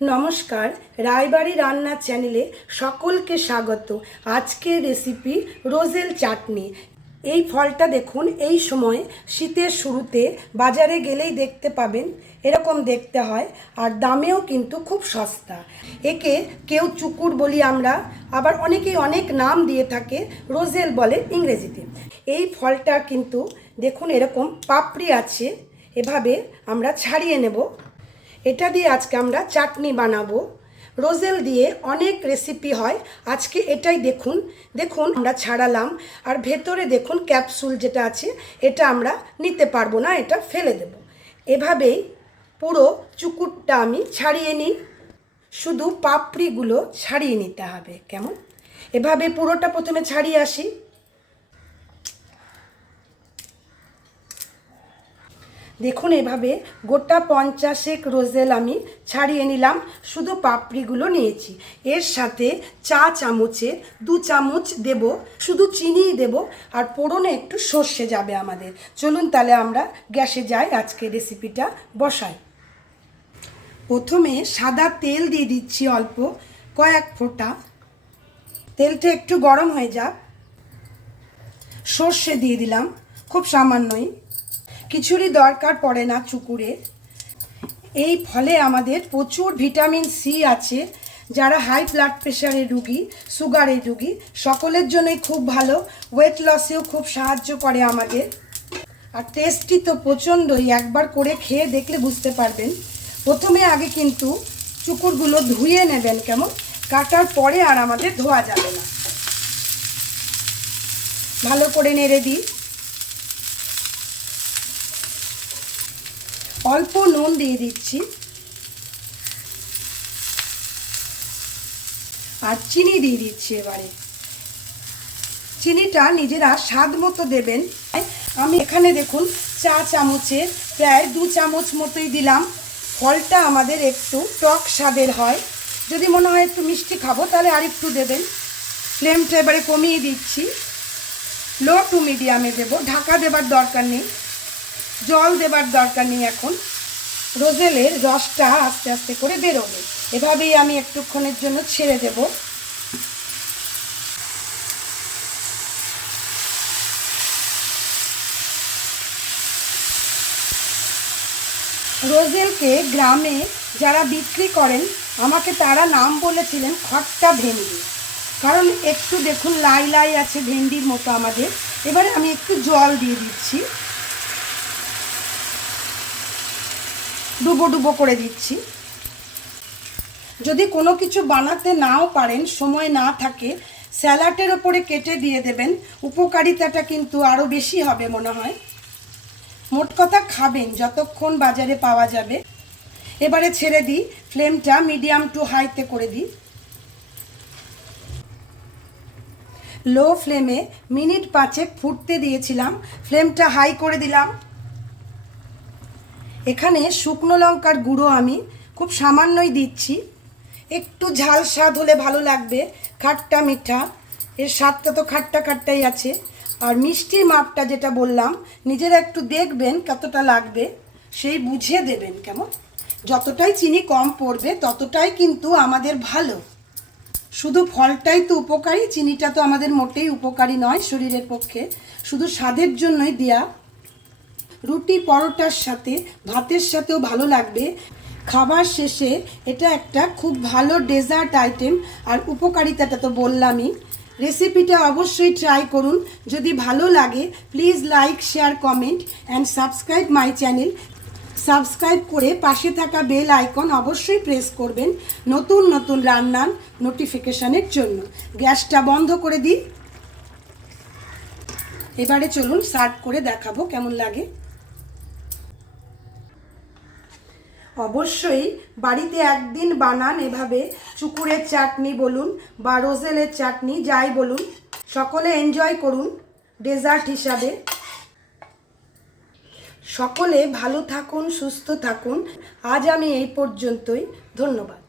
নমস্কার, রায়বাড়ি রান্না চ্যানেলে সকলকে স্বাগত। আজকের রেসিপি রোজেল চাটনি। এই ফলটা দেখুন, এই সময় শীতের শুরুতে বাজারে গেলেই দেখতে পাবেন, এরকম দেখতে হয়, আর দামেও কিন্তু খুব সস্তা। একে কেউ চুকুর বলি আমরা, আবার অনেকেই অনেক নাম দিয়ে থাকে, রোজেল বলে ইংরেজিতে। এই ফলটা কিন্তু দেখুন, এরকম পাপড়ি আছে, এভাবে আমরা ছাড়িয়ে নেব। এটা দিয়ে আজকে আমরা চাটনি বানাবো। রোজেল দিয়ে অনেক রেসিপি হয়। আজকে এটাই দেখুন। দেখুন, আমরা ছাড়ালাম। আর ভেতরে দেখুন ক্যাপসুল যেটা আছে, এটা আমরা নিতে পারব না, এটা ফেলে দেব। এভাবেই পুরো চুকুরটা আমি ছাড়িয়ে নিই। শুধু পাপড়িগুলো ছাড়িয়ে নিতে হবে, কেমন? এভাবে পুরোটা প্রথমে ছাড়িয়ে আসি। দেখুন এভাবে গোটা পঞ্চাশেক রোজেল আমি ছাড়িয়ে নিলাম। শুধু পাপড়িগুলো নিয়েছি। এর সাথে চা চামচে দু চামচ দেব। শুধু চিনিই দেব। আর পোড়নে একটু সর্ষে যাবে আমাদের। চলুন তাহলে আমরা গ্যাসে যাই আজকে রেসিপিটা বসাই। প্রথমে সাদা তেল দিয়ে দিচ্ছি অল্প কয়েক ফোঁটা। তেলটা একটু গরম হয়ে যাক। সর্ষে দিয়ে দিলাম। খুব সামান্যই। কিছুরই দরকার পড়ে না চুকুরে এই ফলে আমাদের প্রচুর ভিটামিন সি আছে। যারা হাই ব্লাড প্রেশারের রুগী সুগারের রুগী, সকলের জন্যই খুব ভালো। ওয়েট লসেও খুব সাহায্য করে আমাদের। আর টেস্টি তো প্রচণ্ডই, একবার করে খেয়ে দেখলে বুঝতে পারবেন। প্রথমে আগে কিন্তু চুকুরগুলো ধুয়ে নেবেন কেমন? কাটার পরে আর আমাদের ধোয়া যাবে না। ভালো করে নেড়ে দিই। অল্প নুন দিয়ে দিচ্ছি। আর চিনি দিয়ে দিচ্ছি এবারে। চিনিটা নিজেরা স্বাদ মতো দেবেন। আমি এখানে দেখুন চা চামচে প্রায় দু চামচ মতোই দিলাম। ফলটা আমাদের একটু টক স্বাদের হয়। যদি মনে হয় একটু মিষ্টি খাব, তাহলে আর একটু দেবেন। ফ্লেমটা এবারে কমিয়ে দিচ্ছি। লো টু মিডিয়ামে দেবো। ঢাকা দেবার দরকার নেই। জল দেবার দরকার নেই এখন। রোজেলের রসটা আস্তে আস্তে করে বেরোবে। এভাবেই আমি একটুক্ষণের জন্য ছেড়ে দেব। রোজেলকে গ্রামে যারা বিক্রি করেন, আমাকে তারা নাম বলেছিলেন খট্টা ভেন্ডি। কারণ একটু দেখুন লাই লাই আছে ভেন্ডির মতো আমাদের। এবারে আমি একটু জল দিয়ে দিচ্ছি। ডুবো ডুবো করে দিচ্ছি। যদি কোনো কিছু বানাতে নাও পারেন, সময় না থাকে, স্যালাডের ওপরে কেটে দিয়ে দেবেন। উপকারিতাটা কিন্তু আরও বেশি হবে মনে হয়। মোট কথা খাবেন, যতক্ষণ বাজারে পাওয়া যাবে। এবারে ছেড়ে দিই, ফ্লেমটা মিডিয়াম টু হাইতে করে দিই। লো ফ্লেমে মিনিট পাঁচেক ফুটতে দিয়েছিলাম। ফ্লেমটা হাই করে দিলাম। এখানে শুকনো লঙ্কার গুঁড়ো আমি খুব সামান্যই দিচ্ছি। একটু ঝাল স্বাদ হলে ভালো লাগবে, খাট্টা মিঠা। এর স্বাদটা তো খাট্টা খাট্টাই আছে। আর মিষ্টির মাপটা যেটা বললাম, নিজেরা একটু দেখবেন কতটা লাগবে, সেই বুঝে দেবেন কেমন? যতটাই চিনি কম পড়বে, ততটাই কিন্তু আমাদের ভালো। শুধু ফলটাই তো উপকারী, চিনিটা তো আমাদের মোটেই উপকারী নয় শরীরের পক্ষে। শুধু স্বাদের জন্যই দেয়া। রুটি পরোটার সাথে, ভাতের সাথেও ভালো লাগবে। খাবার শেষে এটা একটা খুব ভালো ডেজার্ট আইটেম। আর উপকারিতাটা তো বললামই। রেসিপিটা অবশ্যই ট্রাই করুন। যদি ভালো লাগে, please like, share, comment and subscribe my channel. Subscribe করে পাশে থাকা বেল আইকন অবশ্যই প্রেস করবেন নতুন নতুন রান্নার নোটিফিকেশানের জন্য। গ্যাসটা বন্ধ করে দিই। এবারে চলুন সার্ভ করে দেখাবো কেমন লাগে। অবশ্যই বাড়িতে একদিন বানান এভাবে। চুকুরের চাটনি বলুন বা রোজেলের চাটনি, যাই বলুন। সকলে এনজয় করুন ডেজার্ট হিসাবে। সকলে ভালো থাকুন, সুস্থ থাকুন। আজ আমি এই পর্যন্তই। ধন্যবাদ।